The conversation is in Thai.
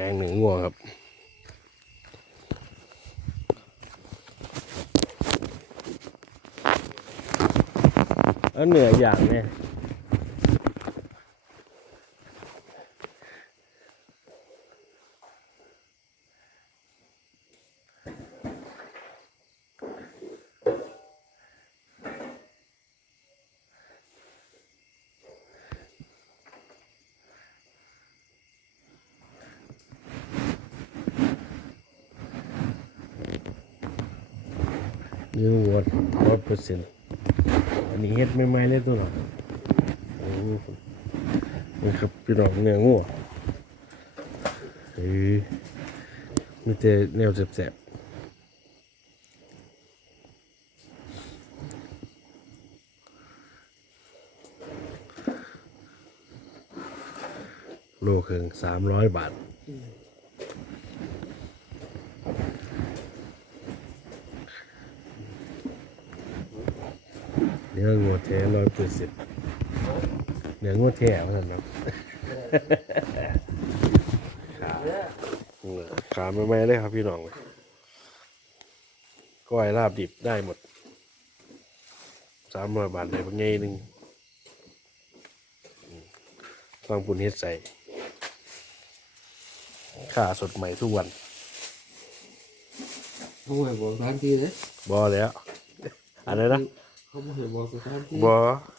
ปลงหนึ่งงัวครับแล้วเหนืออย่างเนี่ย เนื้อวัวร้อยเปอร์เซ็นต์อันนี้เฮ็ดไม่ไม่เลยตัวหรอกนี่ครับพี่น้องเนื้องัวเฮ้ยมีแต่แนวแสบๆโลครึ่งสามร้อยบาท เนื้องัวแท้ร้อยเปอร์เซ็นต์เนื้องัวแท้ว่าซั่นเนาะขาขาไม่ไม่ได้ครับพี่น้องก้อยลาบดิบได้หมดสามร้อยบาทเลยบางไงหนึ่งอืมฟังปุ่นเฮ็ดใส่ข่าสดใหม่ทุกวันเขาไม่บอกสถานที่เลยบอแล้วอะไรนะ เขาไ